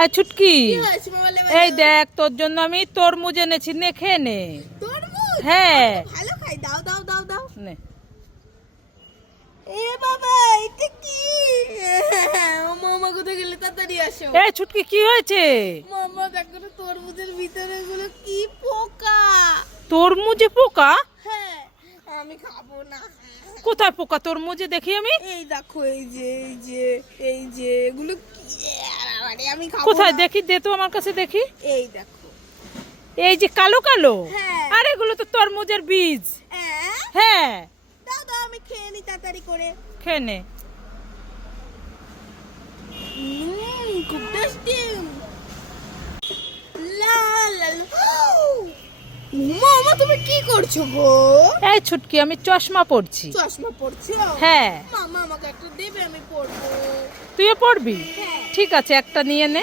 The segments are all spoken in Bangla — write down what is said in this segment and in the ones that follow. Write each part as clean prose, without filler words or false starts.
এই ছুটকি, কি হয়েছে বাবা? এই দেখ তোর জন্য আমি তরমুজ এনেছি, নে খেয়ে নে। তরমুজ? হ্যাঁ ভালো খাই, দাও দাও দাও দাও। নে। এ বাবা, এটা কি? মামা কোথায় গেলে? তাড়াতাড়ি আসো। এই ছুটকি, কি হয়েছে? মামা দেখো না, তরমুজের ভিতরে এগুলো কি পোকা। তরমুজে পোকা? হ্যাঁ, আমি খাবো না। কোথায় পোকা তরমুজে, দেখি আমি। এই দেখো, এই যে এই যে এই যে এগুলো কি? আরে আমি খাবো কোথায় না। দেখি, দে তো আমার কাছে দেখি। এই দেখো। এই যে কালো কালো। হ্যাঁ। আর এগুলো তো তরমুজের বীজ। হ্যাঁ, হ্যাঁ, দাও দাও, আমি খেয়ে নি তাড়াতাড়ি করে। খেয়ে নে। খুব টেস্টি। লা লা লা। মামা তুমি কি করছো গো? এই ছুটকি, আমি চশমা পরছি। চশমা পরছো? হ্যাঁ। মামা আমাকে একটা দেবে, আমি পরবো। তুইও পরবি? হ্যাঁ। ঠিক আছে, একটা নিয়ে নে।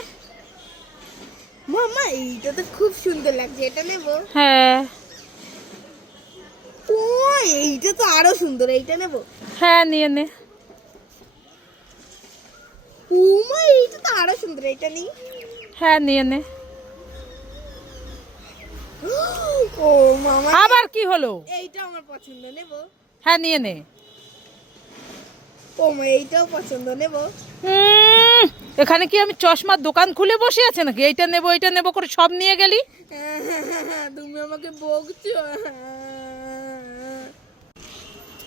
মামা এইটা তো খুব সুন্দর লাগছে, এটা নেব? হ্যাঁ ও, এইটা তো আরো সুন্দর, এইটা নেব? হ্যাঁ, নিয়ে নে। ও মা, এইটা তো আরো সুন্দর, এইটা নিই। হ্যাঁ, নিয়ে নে। ও মামা, আবার কি হলো? এইটা আমার পছন্দ, নেব? হ্যাঁ, নিয়ে নে। ও মা, এইটাও পছন্দ, নেব? এখানে কি আমি চশমার দোকান খুলে বসে আছে নাকি? এইটা নেবো এইটা নেবো করে সব নিয়ে গেলি। তুমি আমাকে বকছো।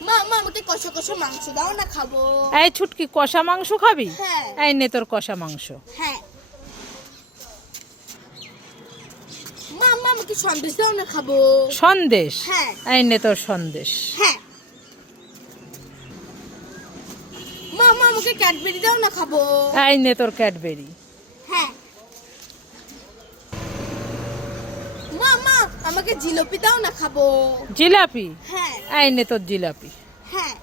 মা আমাকে কষা কষা মাংস দাও না, খাবো। এই ছুটকি, কষা মাংস খাবি? হ্যাঁ। এই নে তোর কষা মাংস। হ্যাঁ। মা আমাকে সন্দেশ দাও না, খাবো। সন্দেশ? হ্যাঁ। এই নে তোর সন্দেশ। হ্যাঁ। মা আমাকে ক্যাডবেরি দাও না, খাবো। এই নে তোর ক্যাডবেরি। হ্যাঁ। মা আমাকে জিলাপি দাও না, খাবো। জিলাপি? হ্যাঁ। এই নে তোর জিলাপি। হ্যাঁ।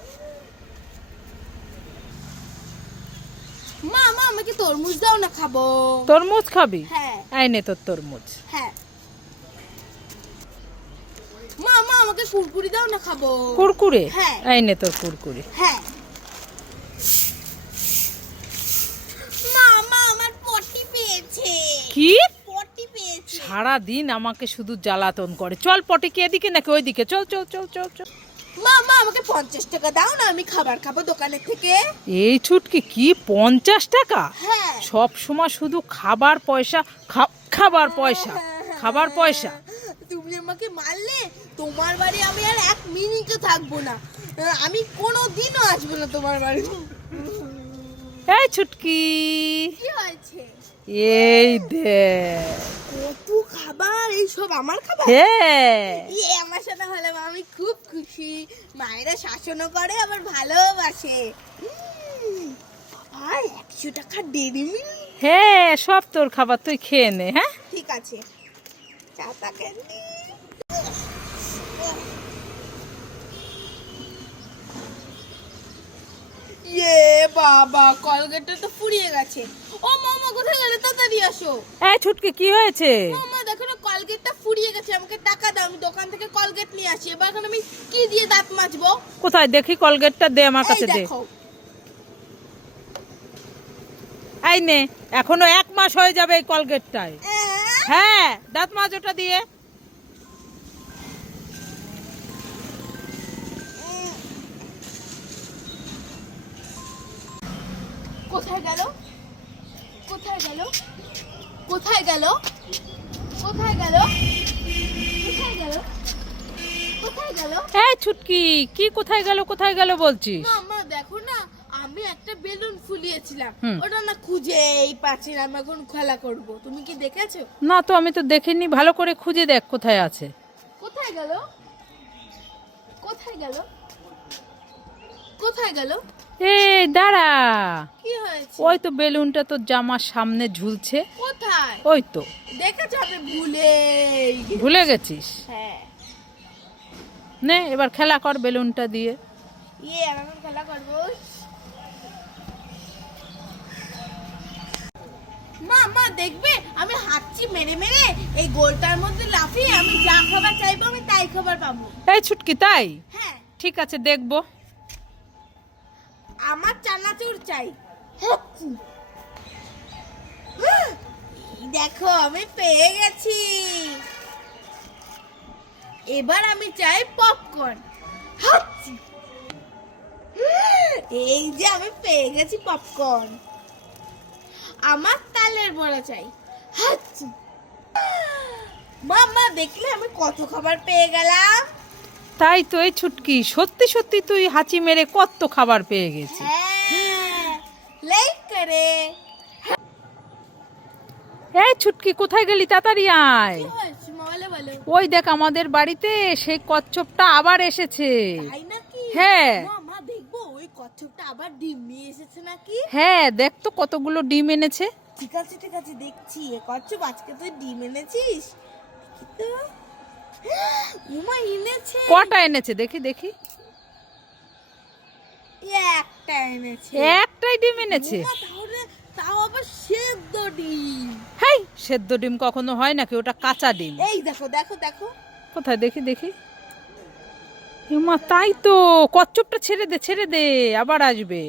মা আমাকে তরমুজ দাও না, খাবো। তরমুজ খাবি? হ্যাঁ। এই নে তোর তরমুজ। হ্যাঁ। মা আমাকে কুরকুরি দাও না, খাবো। কুরকুরে? হ্যাঁ। এই নে তোর কুরকুরে। হ্যাঁ। মা আমার পটি পেয়েছে। কি? পটি পেয়েছে। সারা দিন আমাকে শুধু জ্বালাতন করে। চল পটি কি এদিকে নাকি ওইদিকে? চল চল চল চল চল। মা আমাকে 50 টাকা দাও না, আমি খাবার খাবো দোকানের থেকে। এই ছুটকি, কি 50 টাকা? হ্যাঁ। সব সময় শুধু খাবার পয়সা, খাবার পয়সা, খাবার পয়সা। তুমি আমাকে মারলে, তোমার বাড়ি আমি আর 1 মিনিটও থাকবো না। আমি কোনোদিনও আসবো না তোমার বাড়ি। এই ছুটকি, কি হয়েছে? এই দেখ। কত খাবার, এই সব আমার খাবার? হ্যাঁ। আমার সাথে হলে আমি খুব খুশি। মায়েরা শাসনও করে, আবার ভালোবাসে। আর 100 টাকা ডেরি মিল্ক। হ্যাঁ, সব তোর খাবার, তুই খেয়ে নে। হ্যাঁ, ঠিক আছে। চাটা ক্যান্ডি। ইয়ে বাবা, কলগেটটা তো ফুরিয়ে গেছে। ও মামা কোথায় গেলে? তাড়াতাড়ি আসো। এই ছুটকি, কি হয়েছে? মামা দেখো না, কলগেটটা ফুরিয়ে গেছে, আমাকে টাকা দাও, আমি দোকান থেকে কলগেট নিয়ে আসি। এবার এখন আমি কি দিয়ে দাঁত মাজবো? কোথায় দেখি, কলগেটটা দে আমার এই কাছে, দে। দেখো। এই নে, এখনো 1 মাস হয়ে যাবে এই কলগেটটায়। হ্যাঁ, দাঁত মাজ ওটা দিয়ে। কোথায় গেল? কোথায় গেল? কোথায় গেল? কোথায় গেল? কোথায় গেল? কোথায় গেল? এই ছুটকি, কি কোথায় গেল কোথায় গেল বলছিস? মামা দেখো না, আমি একটা বেলুন ফুলিয়েছিলাম, হুম। ওটা না খুঁজেই পাচ্ছি না। আমি এখন খেলা করব, তুমি কি দেখেছো? না তো, আমি তো দেখিনি। ভালো করে খুঁজে দেখ কোথায় আছে। কোথায় গেল? কোথায় গেল? কোথায় গেল? এই দাঁড়া, কি হয়েছে? ওই তো বেলুনটা তোর জামার সামনে ঝুলছে। কোথায়? ওই তো। দেখেছো? আমি ভুলে ভুলে গেছিস? হ্যাঁ। নে, এবার খেলা কর বেলুনটা দিয়ে। আমি এখন খেলা করবো। মা দেখবে, আমি হাঁটছি মেরে মেরে এই গোলটার মধ্যে লাফিয়ে, আমি যা খাবার চাইবো আমি তাই খাবার পাবো। এই ছুটকি, তাই? হ্যাঁ। ঠিক আছে, দেখবো। আমার চানাচুর চাই। দেখো আমি পেয়ে গেছি। এবার আমি চাই পপকর্ন। এই যে আমি পেয়ে গেছি পপকর্ন। আমার তালের বড়া চাই। মা দেখলে আমি কত খাবার পেয়ে গেলাম। তাই তো এই ছুটকি, সত্যি সত্যি তুই হাঁচি মেরে কত খাবার পেয়ে গেছিস। হ্যাঁ, লাইক করে। এই ছুটকি, কোথায় গেলি? তাড়াতাড়ি আয়। কি হয়েছে মোবাইলে বলো। ওই দেখ, আমাদের বাড়িতে সেই কচ্ছপটা আবার এসেছে। তাই নাকি? হ্যাঁ মা দেখবো ওই কচ্ছপটা আবার ডিম নিয়ে এসেছে নাকি। হ্যাঁ, দেখ তো কতগুলো ডিম এনেছে। ঠিক আছে দেখছি। এ কচ্ছপ আজকে তুই ডিম এনেছিস? দেখি তো। উমা এনেছে। কটা এনেছে দেখি দেখি। একটা এনেছে। একটাই ডিম এনেছে। উমা, তাহলে তাও আবার সেদ্ধ ডিম। হেই, সেদ্ধ ডিম কখনো হয় নাকি? ওটা কাঁচা ডিম। এই দেখো দেখো দেখো। কোথায় দেখি দেখি। মা, তাই তো। কচ্ছপটা ছেড়ে দে, আবার আসবে।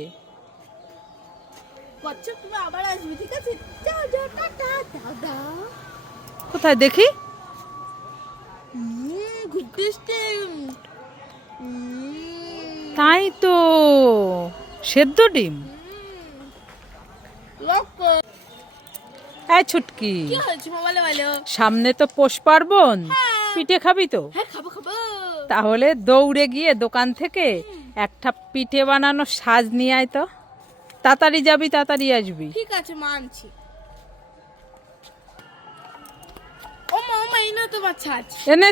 কচ্ছপ তুমি আবার আসবে, ঠিক আছে? যাও যাও, টাটা দাদা। কোথায় দেখি। খুব টেস্টি। তাই তো, সেদ্ধ ডিম। এই ছুটকি, কি হয়েছে মোবাইলে বলো। সামনে তো পৌষ পার্বণ, পিঠে খাবি তো? হ্যাঁ খাবো। তাহলে দৌড়ে গিয়ে দোকান থেকে একটা পিঠে বানানোর সাজ নিয়ে আয় তো। তাড়াতাড়ি যাবি, তাড়াতাড়ি আসবি। ঠিক আছে মানছি। ও মা এই না তোমার ছাঁচ। এনে